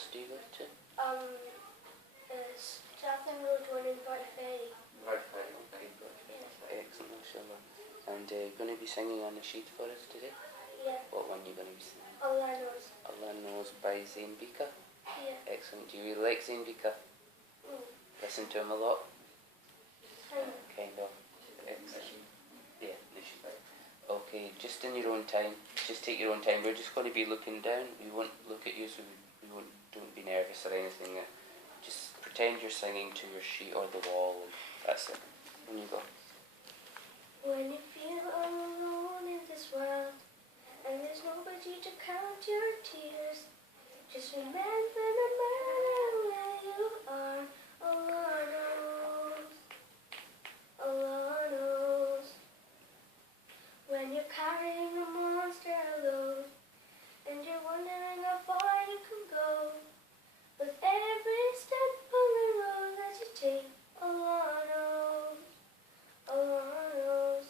mosque do you go to? Stratham Road 1 in Bartferry. Bartferry, okay, Bartferry. Yeah. Excellent, mashallah. And you're going to be singing a nasheed for us today? Yeah. What one are you going to be singing? Allah Knows. Allah Knows by Zayn Bika? Yeah. Excellent. Do you really like Zayn Bika? Listen to him a lot? Kind of. Excellent. Yeah, nasheed. Okay, just in your own time, just take your own time. We're just going to be looking down. We won't look at you, so don't be nervous or anything. Just pretend you're singing to your sheet or the wall, and that's it. When you go. When you feel all alone in this world, and there's nobody to count your tears, just remember no matter where you are, Allah knows. Allah knows. When you're carrying a monster alone, and you're wondering how far you can go, with every step on the road that you take, Allah knows. Allah knows.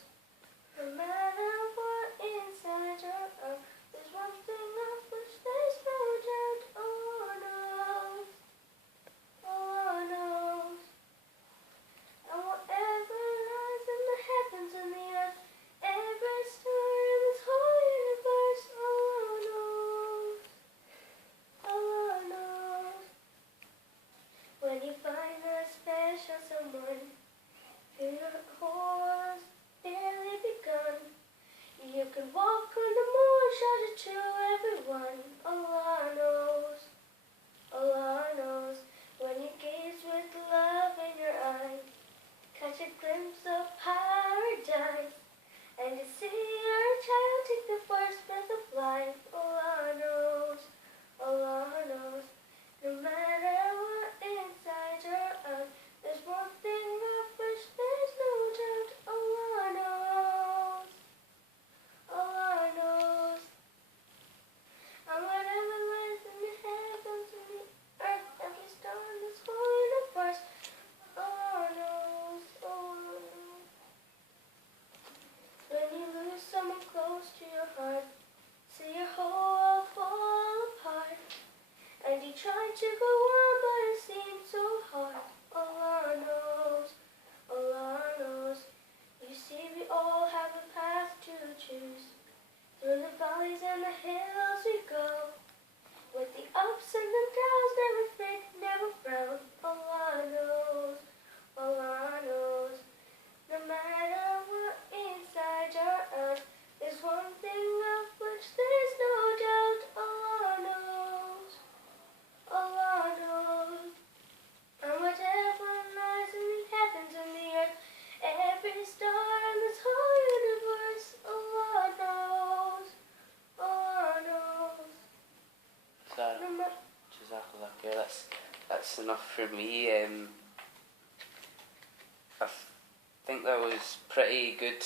No matter what inside or out, there's one thing of which there's no doubt. Allah knows. Allah knows. And whatever lies in the heavens and the earth, every star in this whole universe, Allah knows. Allah knows. When you find a special someone, feel your whole world's barely begun. You can walk on the moon, shout it to everyone. Allah knows. Allah knows. When you gaze with love in your eyes, catch a glimpse of paradise, and you see your child take the first breath of life. Allah knows. Allah knows. No matter what inside or out, there's one thing of which there's no doubt. Allah knows. Allah knows. And whatever lies in the heavens and the earth, every star in this whole universe, Allah knows. Allah knows. When you lose someone close to your heart, see your whole world fall apart, and you try to go on, but it seems so hard. Allah knows. Allah knows. You see, we all have a path to choose. Through the valleys and the hills we go, with the ups and the downs, never fade, never frown. Allah knows. Allah knows. No matter what inside or out, there's one thing of which there's no doubt. Allah knows. Allah knows. And whatever lies in the heavens and the earth, every star in this whole universe, Allah knows. Allah knows. Zahra, Jazakallah khair. That's enough for me. I think that was pretty good.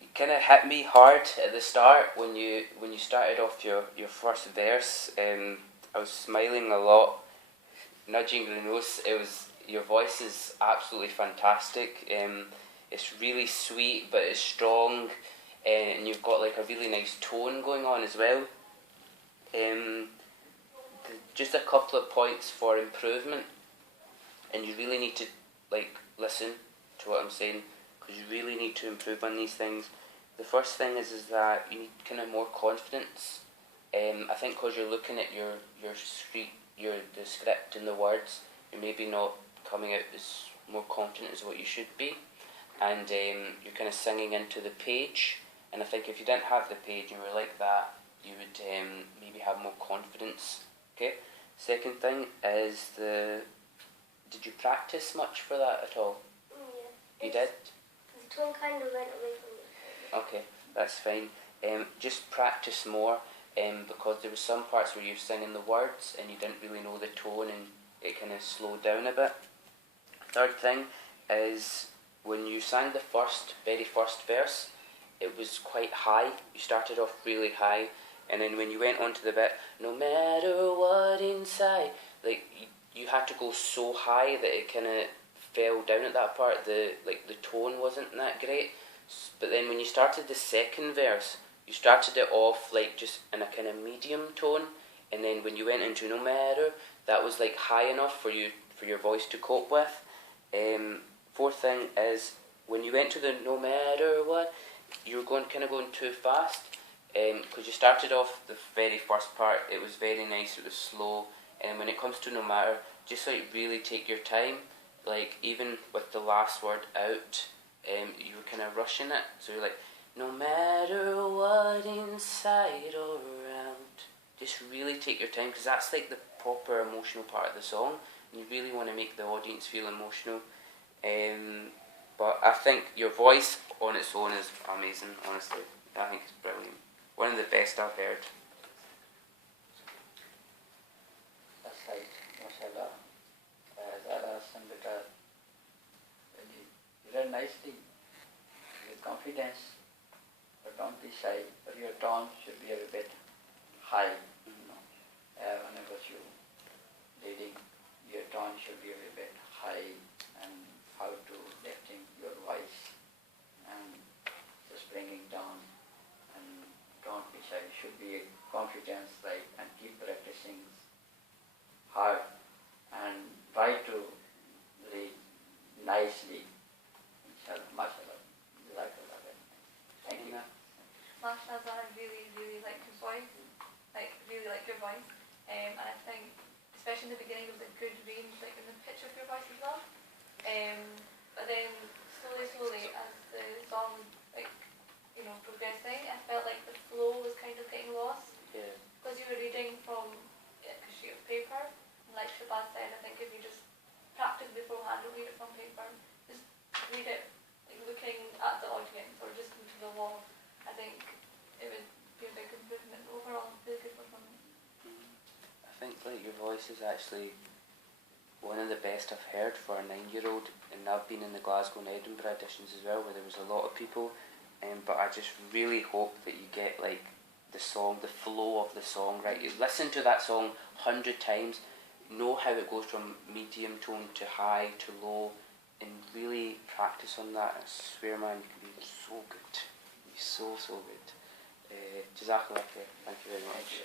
It kind of hit me hard at the start when you started off your first verse. I was smiling a lot, nudging the nose. Your voice is absolutely fantastic. It's really sweet, but it's strong, and you've got like a really nice tone going on as well. Just a couple of points for improvement, and you really need to listen to what I'm saying, because you really need to improve on these things. The first thing is that you need kind of more confidence. I think because you're looking at the script and the words, you're maybe not coming out as more confident as what you should be, and you're kind of singing into the page. And I think if you didn't have the page and you were like that, you would maybe have more confidence. Okay. Second thing is did you practice much for that at all? Yeah. You did? The tone kind of went away from me. Okay, that's fine. Just practice more, because there were some parts where you were singing the words and you didn't really know the tone, and it kind of slowed down a bit. Third thing is when you sang the very first verse, it was quite high. You started off really high, and then when you went on to the bit, no matter what inside, you had to go so high that it kind of fell down at that part. The tone wasn't that great. But then when you started the second verse, you started it off like just in a kind of medium tone, and then when you went into no matter, that was like high enough for your voice to cope with. Fourth thing is when you went to the no matter what, you were going too fast, because you started off the very first part, it was very nice, it was slow, and when it comes to no matter, just like really take your time. Like even with the last word out, you were kind of rushing it, so you're like, no matter what inside or around, just really take your time, because that's like the proper emotional part of the song, and you really want to make the audience feel emotional. But I think your voice on its own is amazing, honestly. I think it's brilliant. One of the best I've heard. That's right, mashallah. Zahra Hassam, you read nicely, with confidence, but don't be shy. But your tone should be a bit high. Whenever you reading, your tone should be a bit high, and how to lifting your voice and just bringing down, and don't be shy. Should be confidence, like, and keep practicing hard and try to read nicely. Inshallah, mashallah. Jazakallah khair. Thank you. Mashallah, I really, really like your voice. Really like your voice. And I think, especially in the beginning, there was a good range, like in the pitch of your voice as well. But then slowly, as the song, progressing, I felt like the flow was kind of getting lost. Yeah. Because you were reading from a sheet of paper, and like Shabazz said, I think if you just practice beforehand, don't read it from paper, just read it like looking at the audience or just into the wall. I think it would be a big improvement overall. Really good performance. I think like your voice is actually one of the best I've heard for a 9-year-old, and I've been in the Glasgow and Edinburgh auditions as well, where there was a lot of people, but I just really hope that you get like the flow of the song right. You listen to that song 100 times, know how it goes from medium tone to high to low, and really practice on that. I swear, man, you can be so good. You're so good. Jazakallah khair. Thank you very much.